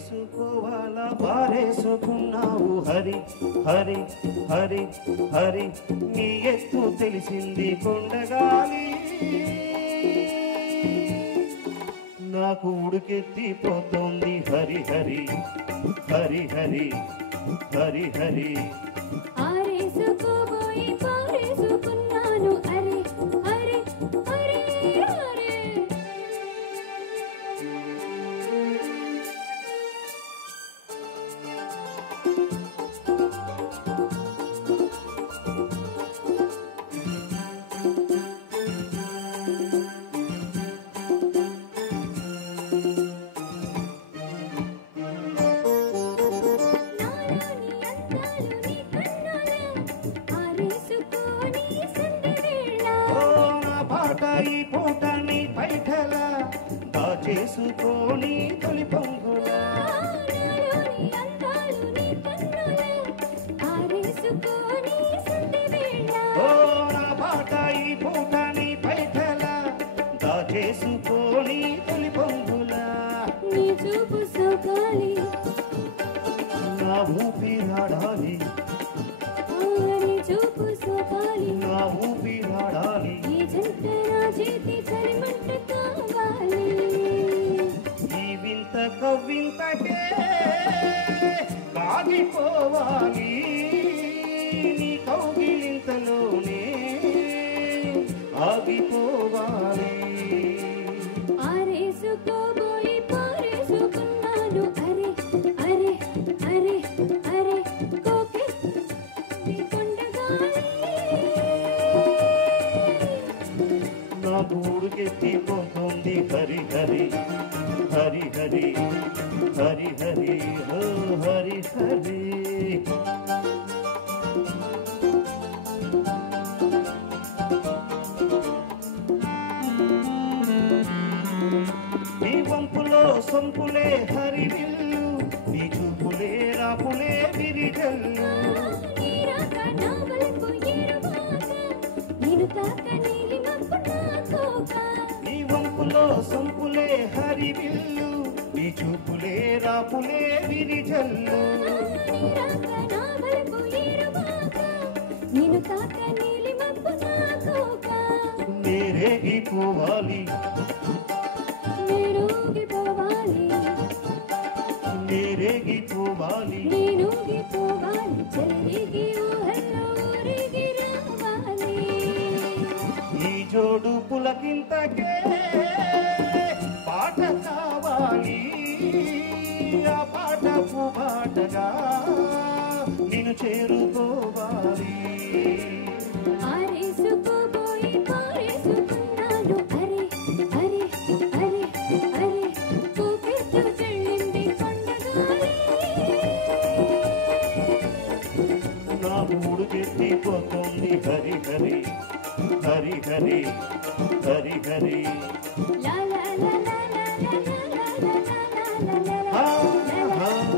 తల పారేసుకున్నావు హరి హరి హరి హరి. నీ ఎత్తు తెలిసింది కొండగాలి. నాకు ఉడికెత్తిపోతోంది హరి హరి హరి హరి హరి హరి. పాట ఈ పూట నీ పైఠల దాచేసుకోని తొలి పొంగుల. నీ చూపు సోకాలి. నా ఊపిరాడాలి. ఆగిపోవాలి ఆరేసుకోబోయి పారేసుకున్నాను. అరే అరే అరే అరే కోకే. నీ గూడుకెత్తిపోతుంది హరి హరి. హరి హరి హరి హరి. సొంపులే హరివిల్లు నీ చూపులే రాపులే విరిజల్లు నీ వంపులో సొంపులే హరివిల్లు నీ చూపులే రాపులే విరిజల్లు నేరేగిపోవాలి నేరేగిపోవాలి నేనూగిపోవాలి చెలిగి ఊహల్లో ఊరిగి రావాలి. ఈ జోడు పులకింతకే పాట కావాలి. ఆ పాటకు బాటగా Hari, Hari Hari. La la la la la la la la la la la. la. ha ha.